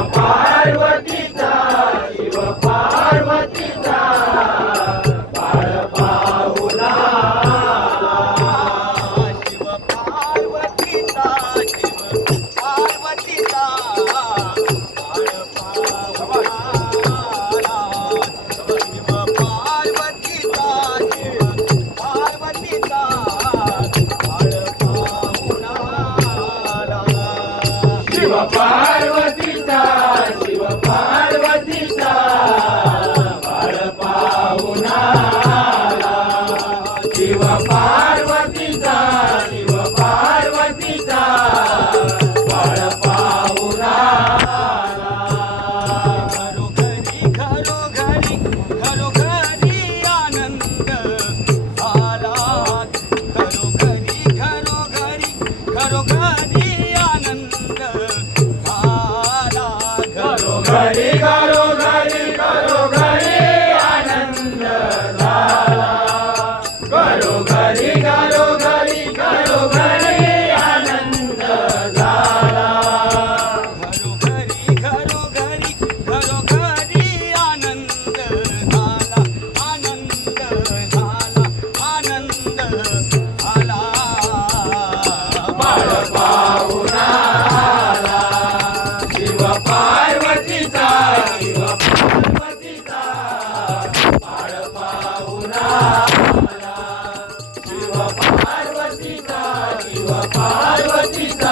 Bye. Africa.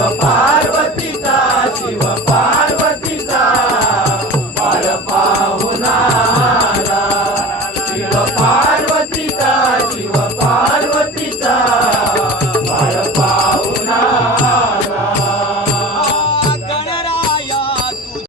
papa.